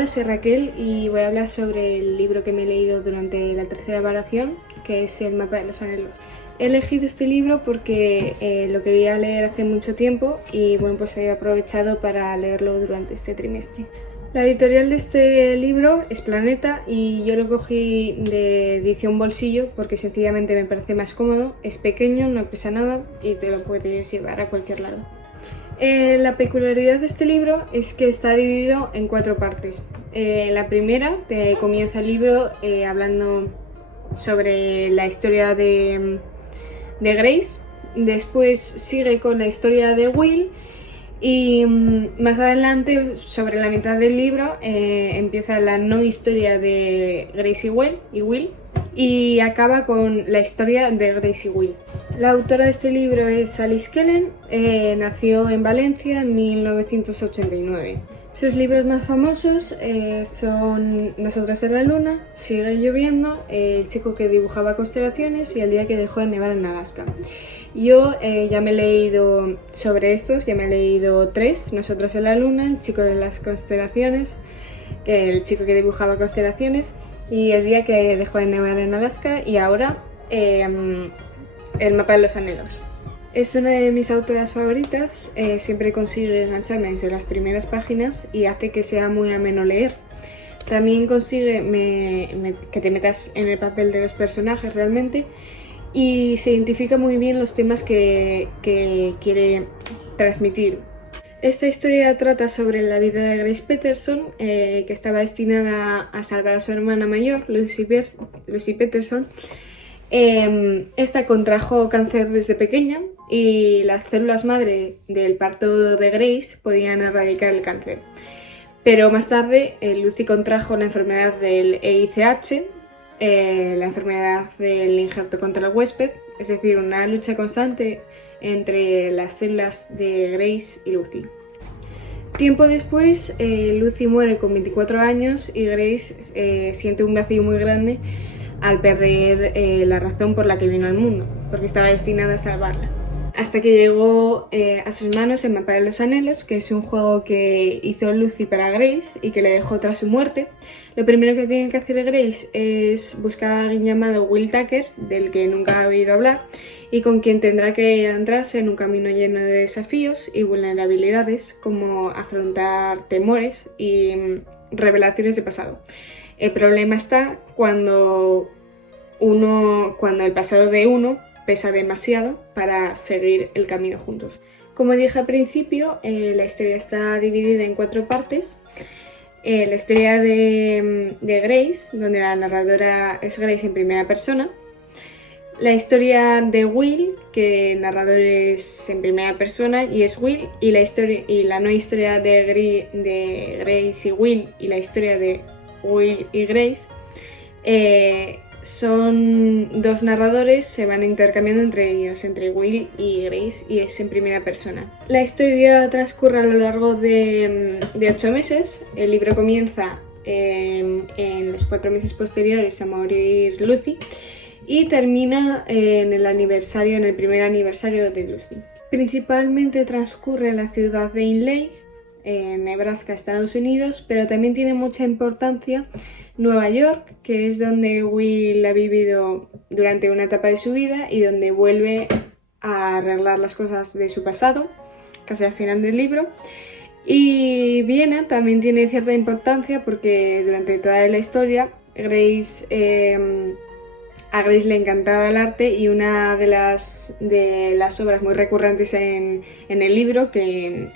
Hola, soy Raquel y voy a hablar sobre el libro que me he leído durante la tercera evaluación, que es El mapa de los anhelos. He elegido este libro porque lo quería leer hace mucho tiempo y bueno, pues he aprovechado para leerlo durante este trimestre. La editorial de este libro es Planeta y yo lo cogí de edición bolsillo porque sencillamente me parece más cómodo, es pequeño, no pesa nada y te lo puedes llevar a cualquier lado. La peculiaridad de este libro es que está dividido en 4 partes. La primera comienza el libro hablando sobre la historia de Grace, después sigue con la historia de Will y más adelante, sobre la mitad del libro, empieza la no historia de Grace y Will y acaba con la historia de Grace y Will. La autora de este libro es Alice Kellen, nació en Valencia en 1989. Sus libros más famosos son Nosotras en la Luna, Sigue lloviendo, El chico que dibujaba constelaciones y El día que dejó de nevar en Alaska. Yo ya me he leído sobre estos, ya me he leído 3, Nosotros en la Luna, El chico de las constelaciones, El chico que dibujaba constelaciones y El día que dejó de nevar en Alaska y ahora El mapa de los anhelos. Es una de mis autoras favoritas, siempre consigue engancharme desde las primeras páginas y hace que sea muy ameno leer. También consigue que te metas en el papel de los personajes realmente y se identifica muy bien los temas que quiere transmitir. Esta historia trata sobre la vida de Grace Peterson, que estaba destinada a salvar a su hermana mayor, Lucy Peterson. Esta contrajo cáncer desde pequeña y las células madre del parto de Grace podían erradicar el cáncer. Pero más tarde Lucy contrajo la enfermedad del EICH, la enfermedad del injerto contra el huésped, es decir, una lucha constante entre las células de Grace y Lucy. Tiempo después, Lucy muere con 24 años y Grace siente un vacío muy grande al perder la razón por la que vino al mundo, porque estaba destinada a salvarla. Hasta que llegó a sus manos El mapa de los anhelos, que es un juego que hizo Lucy para Grace y que le dejó tras su muerte. Lo primero que tiene que hacer Grace es buscar a alguien llamado Will Tucker, del que nunca ha oído hablar, y con quien tendrá que adentrarse en un camino lleno de desafíos y vulnerabilidades, como afrontar temores y revelaciones de pasado. El problema está cuando el pasado de uno pesa demasiado para seguir el camino juntos. Como dije al principio, la historia está dividida en 4 partes. La historia de Grace, donde la narradora es Grace en primera persona. La historia de Will, que el narrador es en primera persona y es Will. Y la no historia de Grace y Will y la historia de Will y Grace. Son 2 narradores, se van intercambiando entre ellos, entre Will y Grace, y es en primera persona. La historia transcurre a lo largo de 8 meses. El libro comienza en los 4 meses posteriores a morir Lucy y termina en el primer aniversario de Lucy. Principalmente transcurre en la ciudad de Inlay, en Nebraska, Estados Unidos, pero también tiene mucha importancia Nueva York, que es donde Will ha vivido durante una etapa de su vida y donde vuelve a arreglar las cosas de su pasado, casi al final del libro. Y Viena también tiene cierta importancia porque durante toda la historia a Grace le encantaba el arte y una de las obras muy recurrentes en el libro que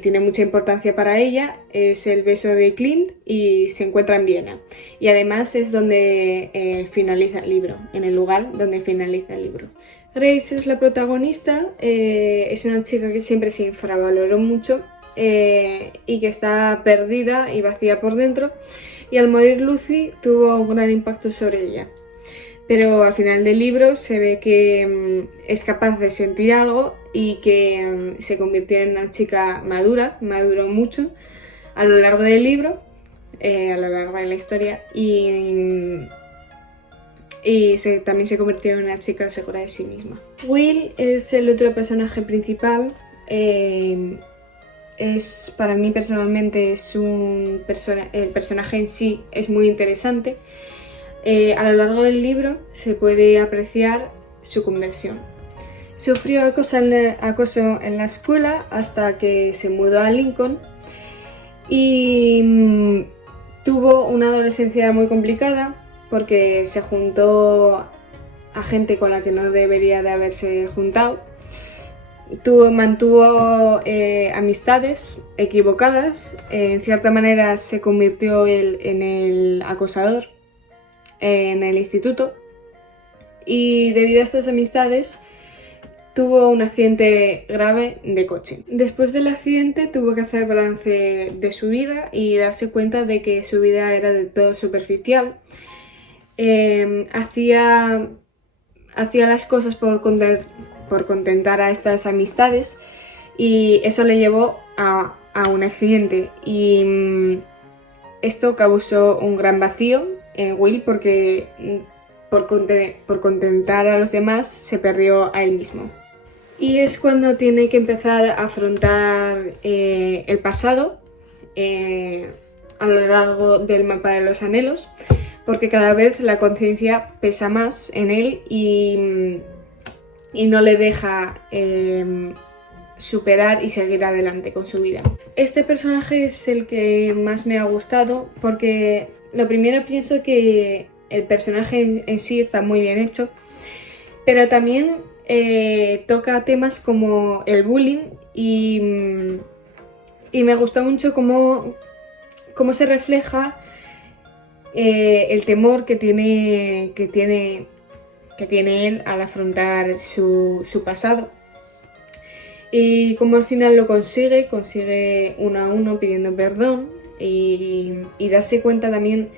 tiene mucha importancia para ella es El beso de Clint y se encuentra en Viena. Y además es donde finaliza el libro, en el lugar donde finaliza el libro. Grace es la protagonista, es una chica que siempre se infravaloró mucho y que está perdida y vacía por dentro, y al morir Lucy tuvo un gran impacto sobre ella. Pero al final del libro se ve que es capaz de sentir algo y que se convirtió en una chica madura, maduró mucho a lo largo del libro, a lo largo de la historia, y también se convirtió en una chica segura de sí misma. Will es el otro personaje principal. para mí personalmente el personaje en sí es muy interesante. A lo largo del libro se puede apreciar su conversión. Sufrió acoso en la escuela hasta que se mudó a Lincoln y tuvo una adolescencia muy complicada porque se juntó a gente con la que no debería de haberse juntado. Mantuvo amistades equivocadas, en cierta manera se convirtió en el acosador en el instituto y debido a estas amistades tuvo un accidente grave de coche. Después del accidente tuvo que hacer balance de su vida y darse cuenta de que su vida era del todo superficial. Hacía las cosas por contentar a estas amistades y eso le llevó a un accidente y esto causó un gran vacío en Will porque por contentar a los demás se perdió a él mismo. Y es cuando tiene que empezar a afrontar el pasado a lo largo del mapa de los anhelos, porque cada vez la conciencia pesa más en él y no le deja superar y seguir adelante con su vida. Este personaje es el que más me ha gustado porque lo primero pienso que el personaje en sí está muy bien hecho, pero también toca temas como el bullying y me gustó mucho cómo se refleja el temor que tiene él al afrontar su pasado. Y como al final lo consigue uno a uno pidiendo perdón y darse cuenta también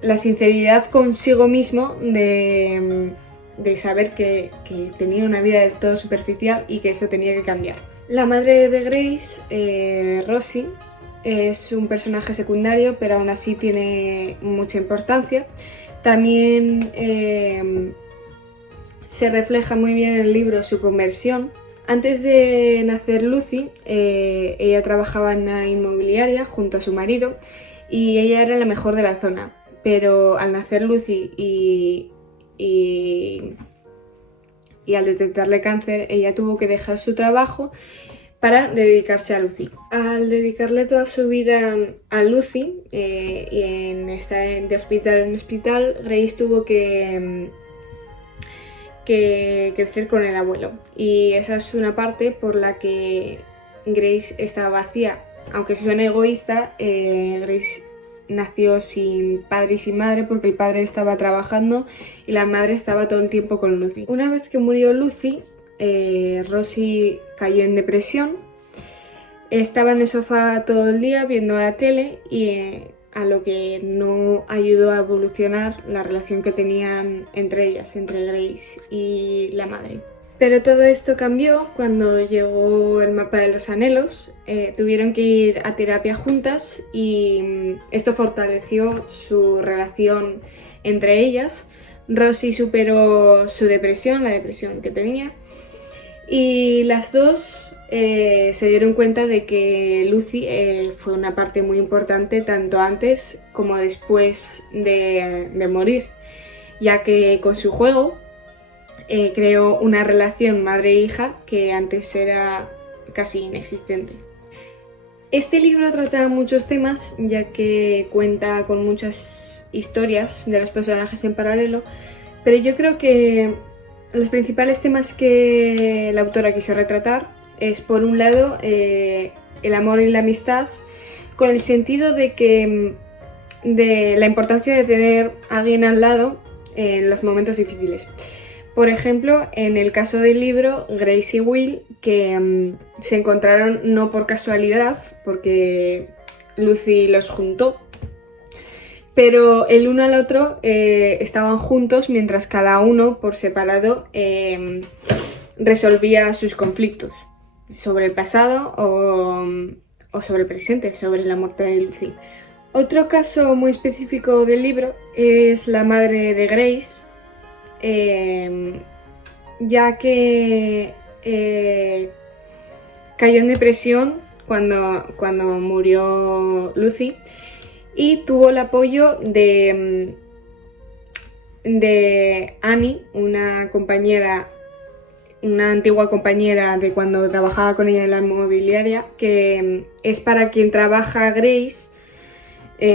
la sinceridad consigo mismo de saber que tenía una vida del todo superficial y que eso tenía que cambiar. La madre de Grace, Rosie, es un personaje secundario, pero aún así tiene mucha importancia. También se refleja muy bien en el libro su conversión. Antes de nacer Lucy, ella trabajaba en una inmobiliaria junto a su marido y ella era la mejor de la zona. Pero al nacer Lucy y al detectarle cáncer, ella tuvo que dejar su trabajo para dedicarse a Lucy. Al dedicarle toda su vida a Lucy y en estar de hospital en hospital, Grace tuvo que crecer con el abuelo. Y esa es una parte por la que Grace está vacía. Aunque suene egoísta, Grace nació sin padre y sin madre porque el padre estaba trabajando y la madre estaba todo el tiempo con Lucy. Una vez que murió Lucy, Rosie cayó en depresión, estaba en el sofá todo el día viendo la tele y a lo que no ayudó a evolucionar la relación que tenían entre ellas, entre Grace y la madre. Pero todo esto cambió cuando llegó el mapa de los anhelos, tuvieron que ir a terapia juntas y esto fortaleció su relación entre ellas. Rosie superó su depresión, la depresión que tenía, y las dos se dieron cuenta de que Lucy fue una parte muy importante tanto antes como después de morir, ya que con su juego creó una relación madre-hija que antes era casi inexistente. Este libro trata muchos temas, ya que cuenta con muchas historias de los personajes en paralelo, pero yo creo que los principales temas que la autora quiso retratar es, por un lado, el amor y la amistad, con el sentido de la importancia de tener a alguien al lado en los momentos difíciles. Por ejemplo, en el caso del libro, Grace y Will, que se encontraron no por casualidad, porque Lucy los juntó, pero el uno al otro estaban juntos mientras cada uno, por separado, resolvía sus conflictos sobre el pasado o sobre el presente, sobre la muerte de Lucy. Otro caso muy específico del libro es la madre de Grace, ya que cayó en depresión cuando murió Lucy y tuvo el apoyo de Annie, una antigua compañera de cuando trabajaba con ella en la inmobiliaria, que es para quien trabaja Grace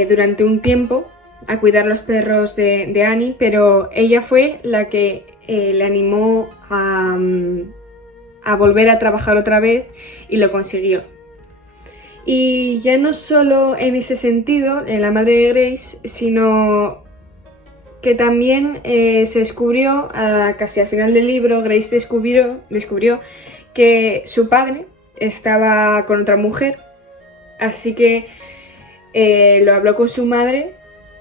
durante un tiempo a cuidar los perros de Annie, pero ella fue la que le animó a volver a trabajar otra vez y lo consiguió. Y ya no solo en ese sentido, en la madre de Grace, sino que también se descubrió, casi al final del libro, Grace descubrió que su padre estaba con otra mujer, así que lo habló con su madre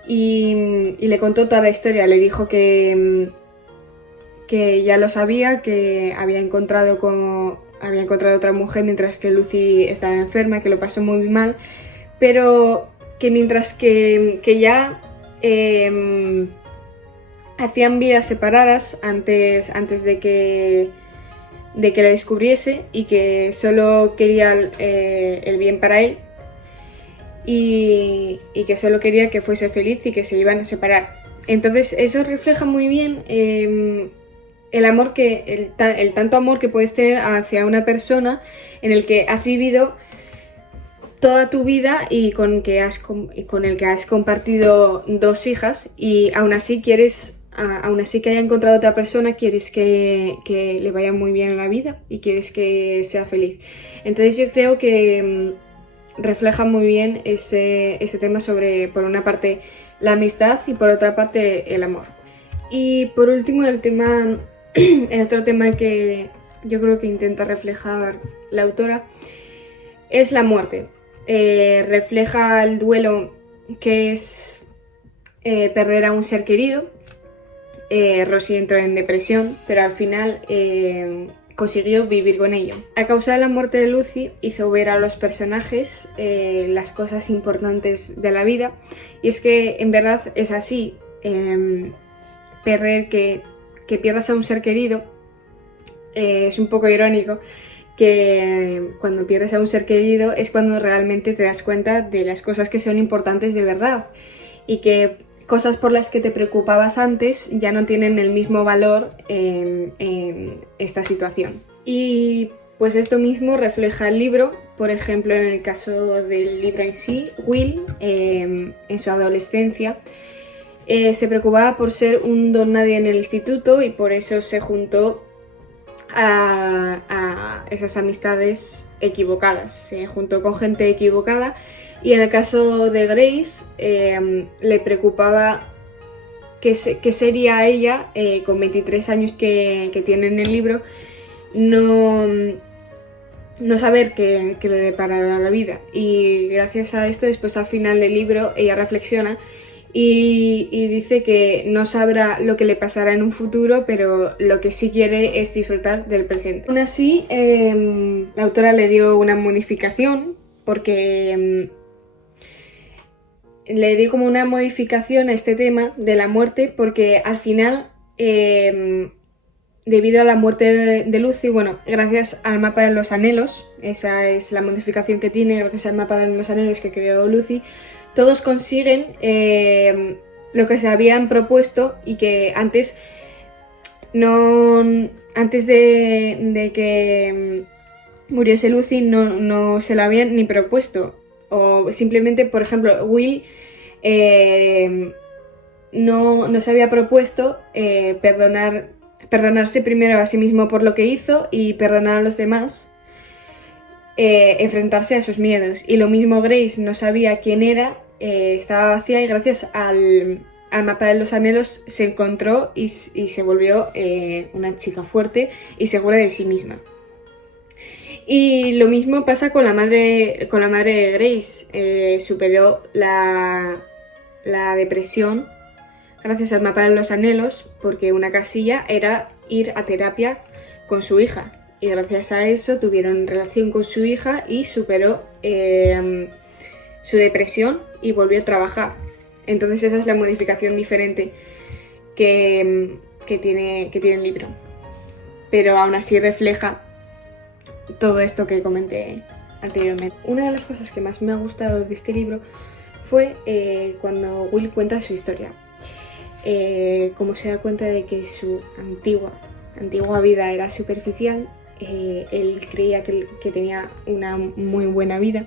y le contó toda la historia. Le dijo que ya lo sabía, que había encontrado otra mujer mientras que Lucy estaba enferma, que lo pasó muy mal, pero que mientras que ya hacían vidas separadas antes de que la descubriese, y que solo quería el bien para él y que solo quería que fuese feliz y que se iban a separar. Entonces eso refleja muy bien el amor el tanto amor que puedes tener hacia una persona en el que has vivido toda tu vida y con el que has compartido 2 hijas, y aún así que haya encontrado otra persona, quieres que le vaya muy bien en la vida y quieres que sea feliz. Entonces yo creo que refleja muy bien ese tema sobre, por una parte, la amistad y por otra parte el amor. Y por último el otro tema que yo creo que intenta reflejar la autora es la muerte. Refleja el duelo que es perder a un ser querido. Rosie entró en depresión, pero al final consiguió vivir con ello. A causa de la muerte de Lucy hizo ver a los personajes las cosas importantes de la vida, y es que en verdad es así. Que pierdas a un ser querido es un poco irónico, que cuando pierdes a un ser querido es cuando realmente te das cuenta de las cosas que son importantes de verdad, y que cosas por las que te preocupabas antes ya no tienen el mismo valor en esta situación. Y pues esto mismo refleja el libro. Por ejemplo, en el caso del libro en sí, Will, en su adolescencia, se preocupaba por ser un don nadie en el instituto, y por eso se juntó a esas amistades equivocadas, se juntó con gente equivocada. Y en el caso de Grace, le preocupaba qué sería ella con 23 años que tiene en el libro, no saber qué le deparará la vida. Y gracias a esto, después al final del libro, ella reflexiona y dice que no sabrá lo que le pasará en un futuro, pero lo que sí quiere es disfrutar del presente. Aún así, la autora le dio una modificación, porque le dio como una modificación a este tema de la muerte, porque al final, debido a la muerte de Lucy, bueno, gracias al mapa de los anhelos, esa es la modificación que tiene, gracias al mapa de los anhelos que creó Lucy, todos consiguen lo que se habían propuesto, y que antes de que muriese Lucy no se lo habían ni propuesto. O simplemente, por ejemplo, Will no se había propuesto perdonarse primero a sí mismo por lo que hizo y perdonar a los demás, enfrentarse a sus miedos. Y lo mismo Grace no sabía quién era, estaba vacía, y gracias al mapa de los anhelos se encontró y se volvió una chica fuerte y segura de sí misma. Y lo mismo pasa con la madre de Grace. Superó la depresión gracias al mapa de los anhelos, porque una casilla era ir a terapia con su hija, y gracias a eso tuvieron relación con su hija y superó su depresión y volvió a trabajar. Entonces esa es la modificación diferente que tiene el libro, pero aún así refleja todo esto que comenté anteriormente. Una de las cosas que más me ha gustado de este libro fue cuando Will cuenta su historia. Como se da cuenta de que su antigua vida era superficial, él creía que tenía una muy buena vida.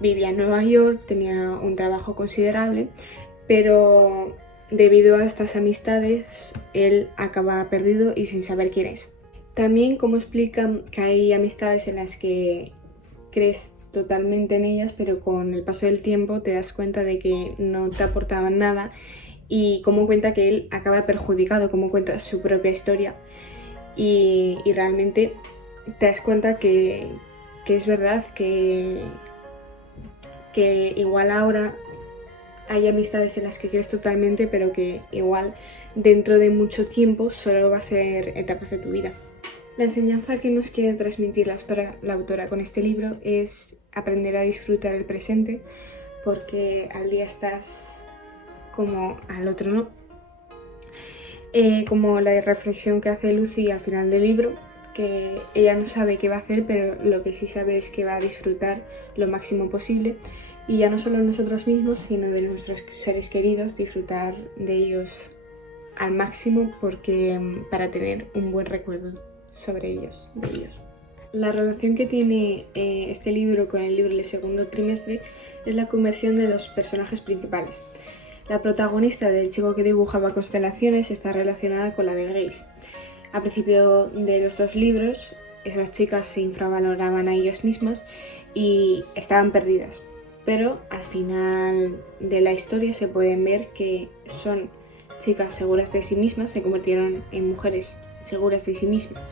Vivía en Nueva York, tenía un trabajo considerable, pero debido a estas amistades él acaba perdido y sin saber quién es. También como explican que hay amistades en las que crees totalmente en ellas, pero con el paso del tiempo te das cuenta de que no te aportaban nada, y cómo cuenta que él acaba perjudicado, cómo cuenta su propia historia, y realmente te das cuenta que es verdad que igual ahora hay amistades en las que crees totalmente, pero que igual dentro de mucho tiempo solo va a ser etapas de tu vida. La enseñanza que nos quiere transmitir la autora con este libro es aprender a disfrutar el presente, porque al día estás como al otro no. Como la reflexión que hace Lucy al final del libro, que ella no sabe qué va a hacer, pero lo que sí sabe es que va a disfrutar lo máximo posible, y ya no solo nosotros mismos, sino de nuestros seres queridos, disfrutar de ellos al máximo, porque para tener un buen recuerdo sobre ellos, de ellos. La relación que tiene este libro con el libro del segundo trimestre es la conversión de los personajes principales. La protagonista del chico que dibujaba constelaciones está relacionada con la de Grace. Al principio de los dos libros, esas chicas se infravaloraban a ellas mismas y estaban perdidas, pero al final de la historia se pueden ver que son chicas seguras de sí mismas, se convirtieron en mujeres seguras de sí mismas.